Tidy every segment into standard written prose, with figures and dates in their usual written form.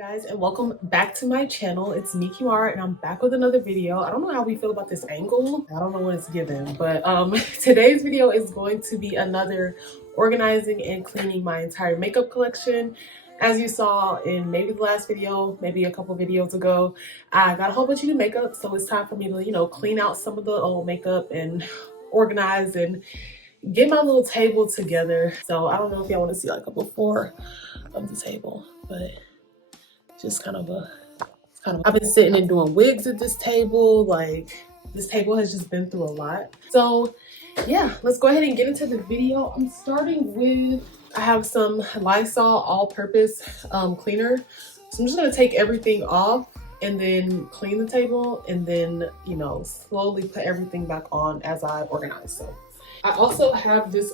Guys, and welcome back to my channel. It's me, Kiara, and I'm back with another video. I don't know how we feel about this angle. I don't know what it's given, but today's video is going to be another organizing and cleaning my entire makeup collection. As you saw in maybe the last video, maybe a couple videos ago, I got a whole bunch of new makeup, so it's time for me to, clean out some of the old makeup and organize and get my little table together. So I don't know if y'all want to see like a before of the table, but just I've been sitting and doing wigs at this table. Like, this table has just been through a lot. So yeah, let's go ahead and get into the video. I'm starting with, I have some Lysol all-purpose cleaner. So I'm just gonna take everything off and then clean the table and then, slowly put everything back on as I organize. So I also have this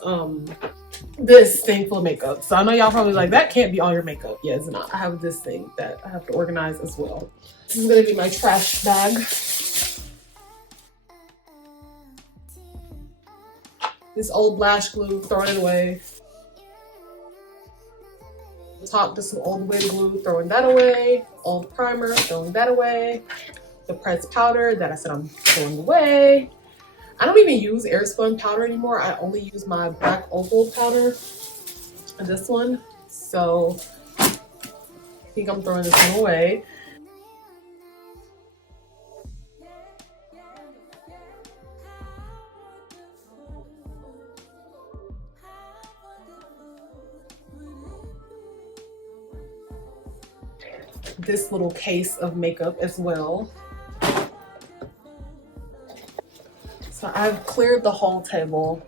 this thing full of makeup. So I know y'all probably like, that can't be all your makeup. Yeah, it's not. I have this thing that I have to organize as well. This is gonna be my trash bag. This old Lash Glue, throwing it away. Top, just some old wig glue, throwing that away. Old primer, throwing that away. The pressed powder that I said I'm throwing away. I don't even use Airspun powder anymore. I only use my black opal powder, this one. So I think I'm throwing this one away. This little case of makeup as well. So I've cleared the whole table.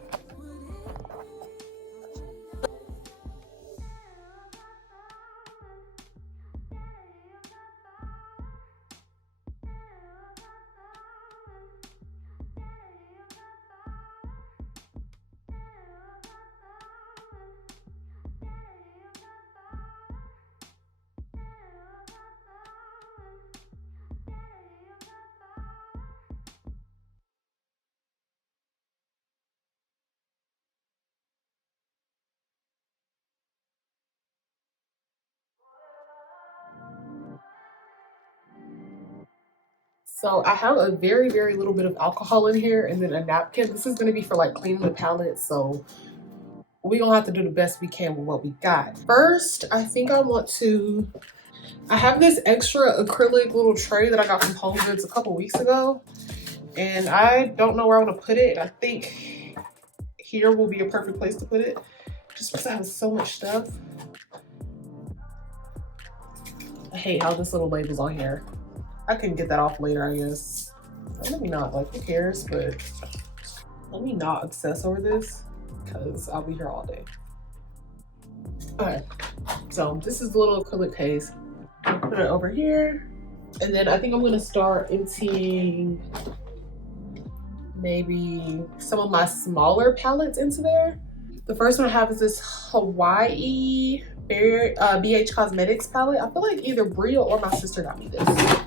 So I have a very, very little bit of alcohol in here and then a napkin. This is gonna be for like cleaning the palette. So we're gonna have to do the best we can with what we got. First, I think I have this extra acrylic little tray that I got from HomeGoods a couple weeks ago. And I don't know where I'm gonna put it. I think here will be a perfect place to put it, just because I have so much stuff. I hate how this little label's on here. I can get that off later, I guess. Let me not, like, who cares? But let me not obsess over this because I'll be here all day. Okay, so this is the little acrylic case. I'll put it over here. And then I think I'm gonna start emptying maybe some of my smaller palettes into there. The first one I have is this Hawaii BH Cosmetics palette. I feel like either Bria or my sister got me this.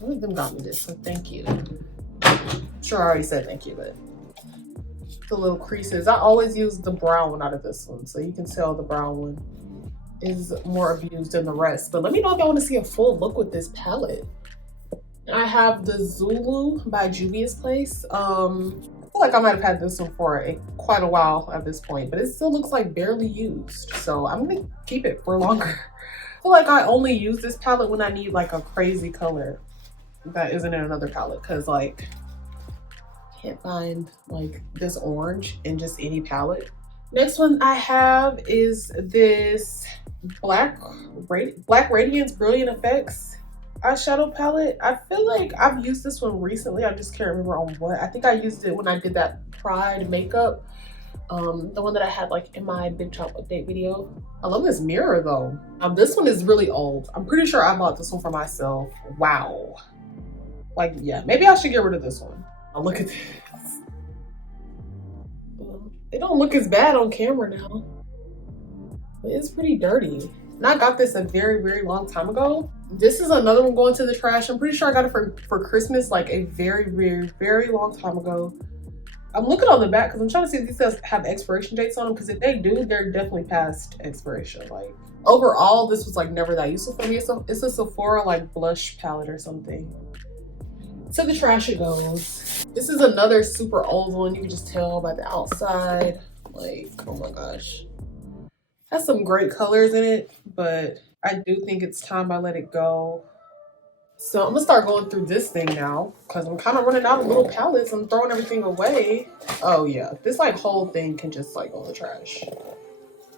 One of them got me this, so thank you. I'm sure I already said thank you, but the little creases. I always use the brown one out of this one, so you can tell the brown one is more abused than the rest. But let me know if y'all want to see a full look with this palette. I have the Zulu by Juvia's Place. I feel like I might have had this one for quite a while at this point, but it still looks like barely used. So I'm gonna keep it for longer. I feel like I only use this palette when I need like a crazy color that isn't in another palette, because like can't find like this orange in just any palette. Next one I have is this Black Radiance Brilliant Effects eyeshadow palette. I feel like I've used this one recently. I just can't remember on what. I think I used it when I did that Pride makeup, the one that I had like in my Big Chop update video. I love this mirror though. This one is really old. I'm pretty sure I bought this one for myself. Wow. Like, yeah, maybe I should get rid of this one. Oh, look at this. It don't look as bad on camera now. But it's pretty dirty. And I got this a very, very long time ago. This is another one going to the trash. I'm pretty sure I got it for Christmas like a very, very, very long time ago. I'm looking on the back because I'm trying to see if these have expiration dates on them, because if they do, they're definitely past expiration. Like, overall, this was like never that useful for me. It's a Sephora like blush palette or something. To the trash it goes. This is another super old one. You can just tell by the outside. Like, oh my gosh. Has some great colors in it, but I do think it's time I let it go. So I'm gonna start going through this thing now because I'm kind of running out of little palettes. I'm throwing everything away. Oh yeah, this like whole thing can just like go in the trash.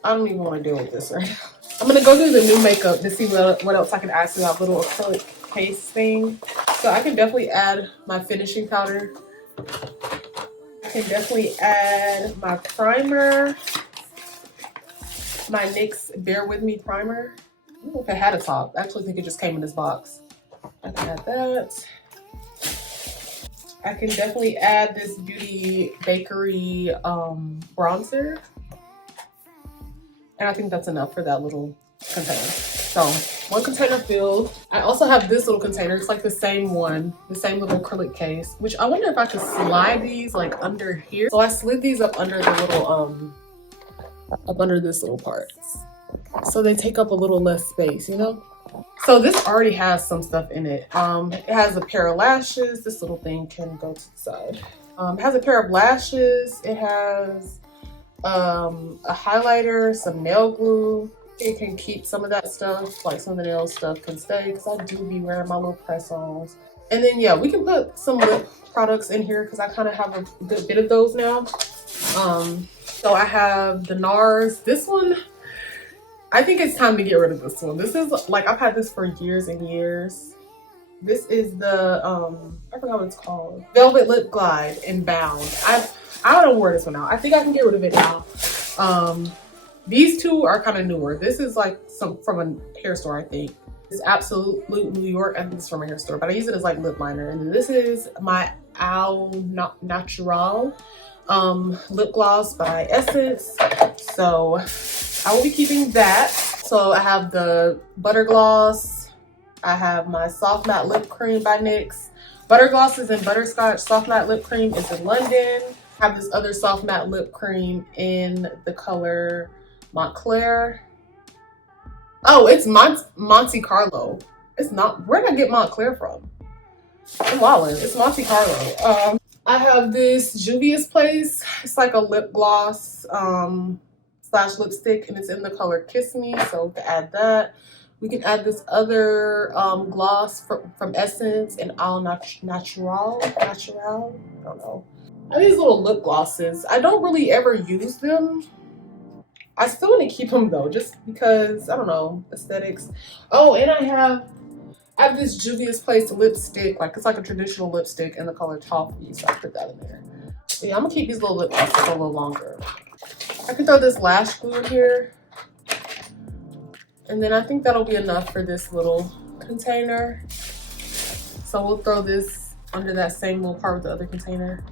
I don't even want to deal with this right now. I'm gonna go do the new makeup to see what else I can add to that little acrylic case thing. So I can definitely add my finishing powder. I can definitely add my primer. My NYX Bear With Me primer. I don't know if it had a top. I actually think it just came in this box. I can add that. I can definitely add this Beauty Bakery bronzer. And I think that's enough for that little container. So one container filled. I also have this little container. It's like the same one, the same little acrylic case, which I wonder if I could slide these like under here. So I slid these up under the little, up under this little part. So they take up a little less space, you know? So this already has some stuff in it. It has a pair of lashes. This little thing can go to the side. It has a pair of lashes. It has a highlighter, some nail glue. It can keep some of that stuff, like some of the nail stuff can stay because I do be wearing my little press-ons. And then yeah, we can put some lip products in here because I kind of have a good bit of those now. So I have the NARS. This one, I think it's time to get rid of this one. This is like, I've had this for years and years. This is the, I forgot what it's called. Velvet Lip Glide in Bound. I don't wear this one out. I think I can get rid of it now. These two are kind of newer. This is like some from a hair store, I think. It's Absolute New York. I think it's from a hair store, but I use it as like lip liner. And then this is my Au Natural lip gloss by Essence. So I will be keeping that. So I have the Butter Gloss. I have my Soft Matte Lip Cream by NYX. Butter Gloss is in Butterscotch. Soft Matte Lip Cream is in London. I have this other Soft Matte Lip Cream in the color Montclair. Oh, it's Monte Carlo. It's not, where did I get Montclair from? I'm wildin'. It's Monte Carlo. I have this Juvia's Place. It's like a lip gloss slash lipstick, and it's in the color Kiss Me. So to add that, we can add this other gloss from Essence and Au Natural. I don't know. I have these little lip glosses. I don't really ever use them. I still want to keep them though, just because, I don't know, aesthetics. Oh, and I have this Juvia's Place lipstick. Like, it's like a traditional lipstick in the color Toffee, so I put that in there. So yeah, I'm gonna keep these little lip glosses for a little longer. I can throw this lash glue in here. And then I think that'll be enough for this little container. So we'll throw this under that same little part with the other container.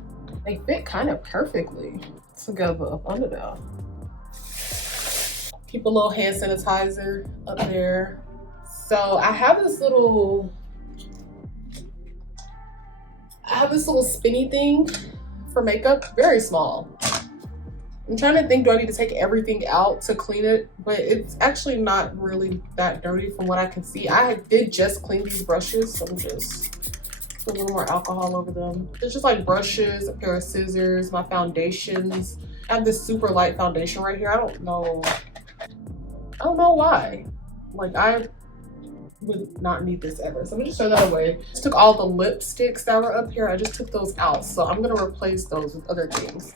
They fit kind of perfectly together up under there. Keep a little hand sanitizer up there. So I have this little spinny thing for makeup, very small. I'm trying to think, do I need to take everything out to clean it? But it's actually not really that dirty from what I can see. I did just clean these brushes, so I'm just put a little more alcohol over them. It's just like brushes, a pair of scissors, my foundations. I have this super light foundation right here. I don't know why. Like, I would not need this ever. So I'm gonna just throw that away. Just took all the lipsticks that were up here. I just took those out. So I'm gonna replace those with other things.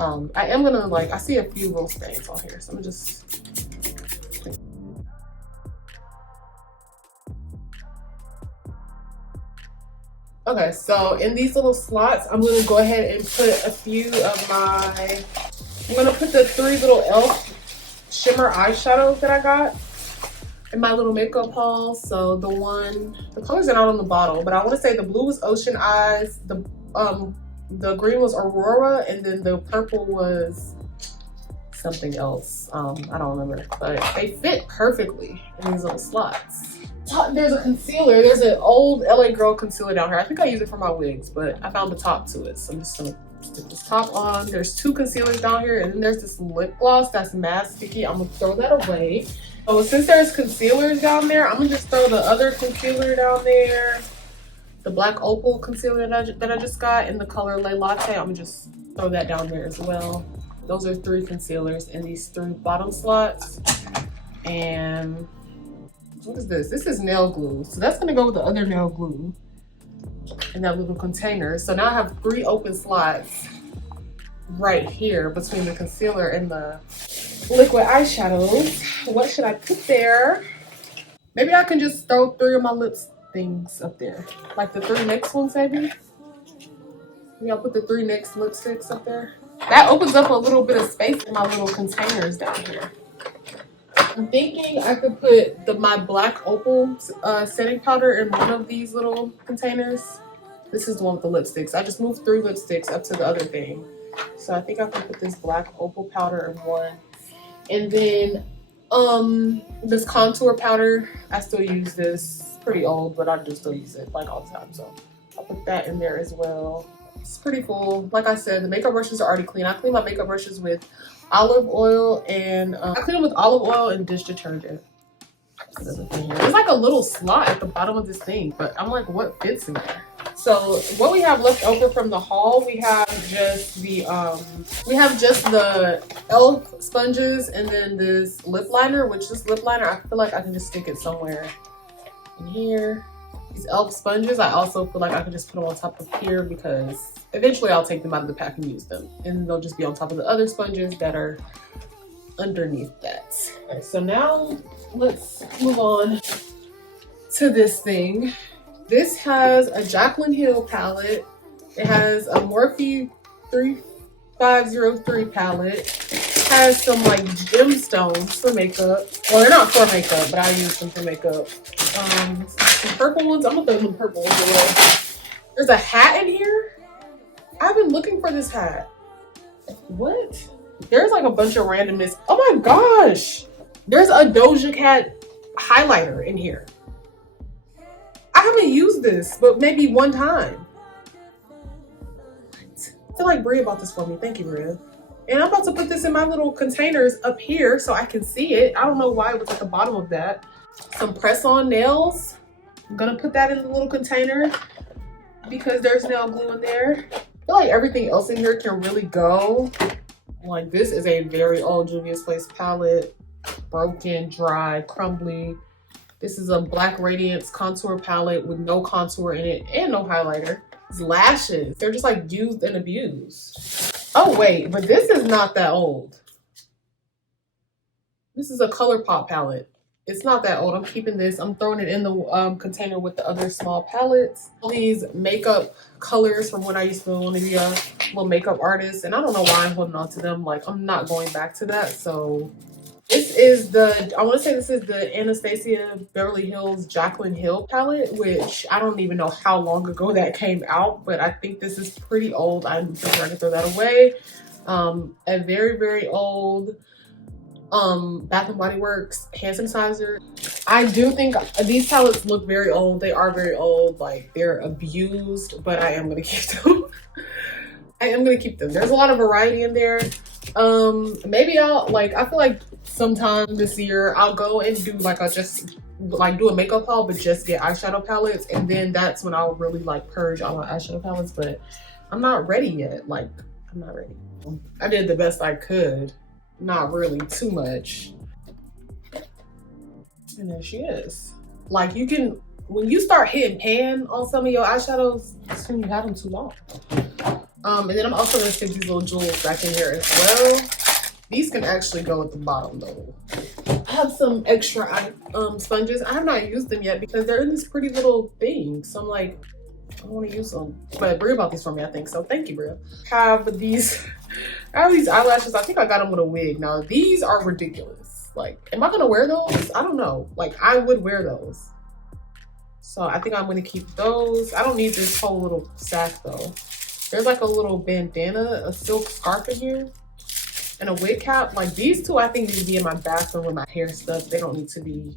I am gonna, like, I see a few little stains on here. So I'm gonna just. Okay, so in these little slots, I'm gonna go ahead and put a few of my, I'm gonna put the 3 little e.l.f. shimmer eyeshadows that I got in my little makeup haul. So the colors are not on the bottle, but I want to say the blue was Ocean Eyes, the green was Aurora, and then the purple was something else. I don't remember, but they fit perfectly in these little slots. There's a concealer. There's an old LA Girl concealer down here. I think I use it for my wigs, but I found the top to it, so I'm just gonna stick this top on. There's 2 concealers down here, and then there's this lip gloss that's mad sticky. I'm gonna throw that away. So since there's concealers down there, I'm gonna just throw the other concealer down there. The black opal concealer that I just got in the color Le Latte. I'm gonna just throw that down there as well. Those are 3 concealers in these 3 bottom slots. And what is this? This is nail glue. So that's gonna go with the other nail glue in that little container. So now I have 3 open slots right here between the concealer and the liquid eyeshadows. What should I put there? Maybe I can just throw 3 of my lips things up there. Like the 3 NYX ones, maybe? Maybe I'll put the 3 NYX lipsticks up there. That opens up a little bit of space in my little containers down here. I'm thinking I could put my black opal setting powder in one of these little containers. This is the one with the lipsticks. I just moved 3 lipsticks up to the other thing. So I think I can put this black opal powder in one. And then this contour powder, I still use this. Pretty old, but I do still use it like all the time. So I'll put that in there as well. It's pretty cool. Like I said, the makeup brushes are already clean. I clean my makeup brushes with olive oil and I clean them with olive oil and dish detergent. There's like a little slot at the bottom of this thing, but I'm like, what fits in there? So what we have left over from the haul, we have just the e.l.f. sponges and then this lip liner, which this lip liner, I feel like I can just stick it somewhere in here. These e.l.f. sponges, I also feel like I can just put them on top of here because eventually I'll take them out of the pack and use them. And they'll just be on top of the other sponges that are underneath that. Okay, so now let's move on to this thing. This has a Jaclyn Hill palette. It has a Morphe 3503 palette. It has some like gemstones for makeup. Well, they're not for makeup, but I use them for makeup. Some purple ones. I'm gonna throw them purple ones away. There's a hat in here. I've been looking for this hat. What? There's like a bunch of randomness. Oh my gosh! There's a Doja Cat highlighter in here. I haven't used this, but maybe one time. What? I feel like Bria bought this for me. Thank you, Bria. And I'm about to put this in my little containers up here so I can see it. I don't know why it was at the bottom of that. Some press-on nails. I'm gonna put that in the little container because there's nail glue in there. I feel like everything else in here can really go. Like this is a very old Juvia's Place palette. Broken, dry, crumbly. This is a Black Radiance contour palette with no contour in it and no highlighter. These lashes, they're just like used and abused. Oh wait, but this is not that old. This is a ColourPop palette. It's not that old. I'm keeping this. I'm throwing it in the container with the other small palettes. All these makeup colors from when I used to want to be a little makeup artist. And I don't know why I'm holding on to them. Like, I'm not going back to that. So this is I want to say this is the Anastasia Beverly Hills Jaclyn Hill palette, which I don't even know how long ago that came out, but I think this is pretty old. I'm sure I can throw that away. A very, very old Bath and Body Works hand sanitizer. I do think these palettes look very old. They are very old, like they're abused, but I am gonna keep them. I am gonna keep them. There's a lot of variety in there. Maybe I feel like sometime this year I'll go and do do a makeup haul, but just get eyeshadow palettes, and then that's when I'll really like purge all my eyeshadow palettes. But I'm not ready yet. Like, I'm not ready. I did the best I could. Not really too much. And there she is. Like, you can, when you start hitting pan on some of your eyeshadows, that's when you have them too long. And then I'm also gonna stick these little jewels back in here as well. These can actually go at the bottom though. I have some extra sponges. I have not used them yet because they're in this pretty little thing. So I'm like, I want to use them. But Bria bought these for me, I think. So thank you, Bria. I have these eyelashes. I think I got them with a wig. Now these are ridiculous. Like, am I gonna wear those? I don't know. Like, I would wear those. So I think I'm gonna keep those. I don't need this whole little sack though. There's like a little bandana, a silk scarf in here, and a wig cap. Like, these two I think need to be in my bathroom with my hair stuff. They don't need to be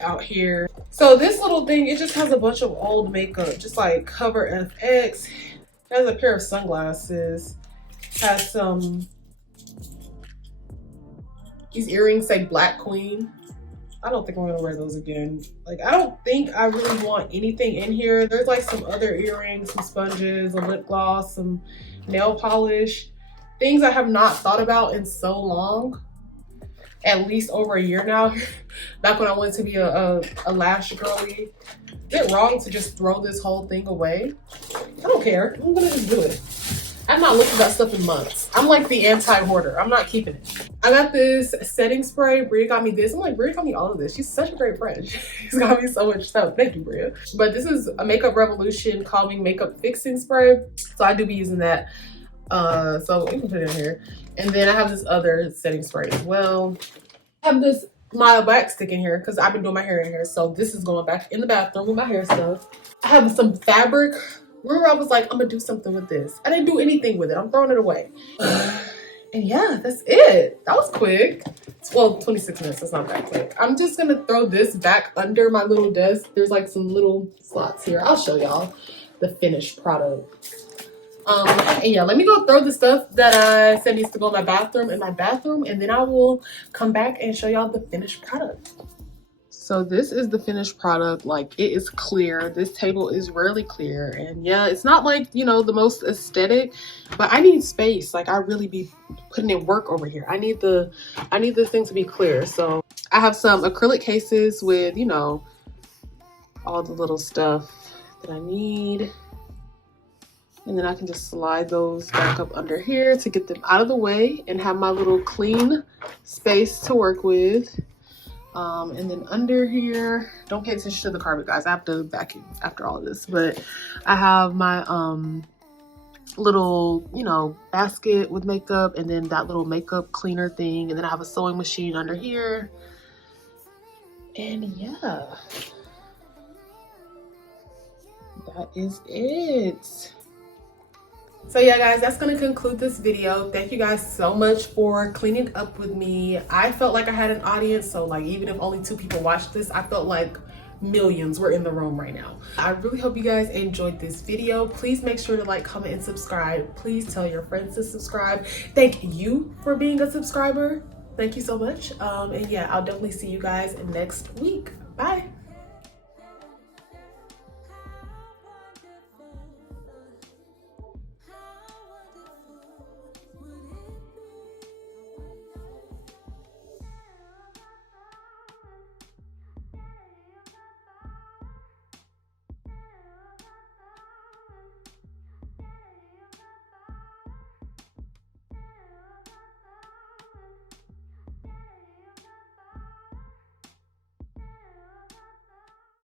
out here. So this little thing, it just has a bunch of old makeup, just like Cover FX. It has a pair of sunglasses. Has some, these earrings say Black Queen. I don't think I'm gonna wear those again. Like, I don't think I really want anything in here. There's like some other earrings, some sponges, a lip gloss, some nail polish, things I have not thought about in so long, at least over a year now. Back when I wanted to be a lash girly. Is it wrong to just throw this whole thing away? I don't care. I'm gonna just do it. I've not looked at that stuff in months. I'm like the anti-hoarder. I'm not keeping it. I got this setting spray. Bria got me this. I'm like, Bria got me all of this. She's such a great friend. She's got me so much stuff. Thank you, Bria. But this is a Makeup Revolution Calming Makeup Fixing Spray. So I do be using that. So you can put it in here. And then I have this other setting spray as well. I have this my wax stick in here because I've been doing my hair in here. So this is going back in the bathroom with my hair stuff. I have some fabric. Remember, I was like, I'm gonna do something with this. I didn't do anything with it. I'm throwing it away. And yeah, that's it. That was quick. Well, 26 minutes. That's not that quick. I'm just gonna throw this back under my little desk. There's like some little slots here. I'll show y'all the finished product. And yeah, let me go throw the stuff that I said needs to go in my bathroom, and then I will come back and show y'all the finished product. So this is the finished product. Like, it is clear. This table is really clear. And yeah, it's not like, you know, the most aesthetic, but I need space. Like, I really be putting in work over here. I need this thing to be clear. So I have some acrylic cases with, you know, all the little stuff that I need. And then I can just slide those back up under here to get them out of the way and have my little clean space to work with. And then under here, don't pay attention to the carpet, guys. I have to vacuum after all of this. But I have my little, you know, basket with makeup, and then that little makeup cleaner thing. And then I have a sewing machine under here. And yeah, that is it. So yeah, guys, that's gonna conclude this video. Thank you guys so much for cleaning up with me. I felt like I had an audience, so like even if only 2 people watched this, I felt like millions were in the room right now. I really hope you guys enjoyed this video. Please make sure to like, comment, and subscribe. Please tell your friends to subscribe. Thank you for being a subscriber. Thank you so much. And yeah, I'll definitely see you guys next week. Bye.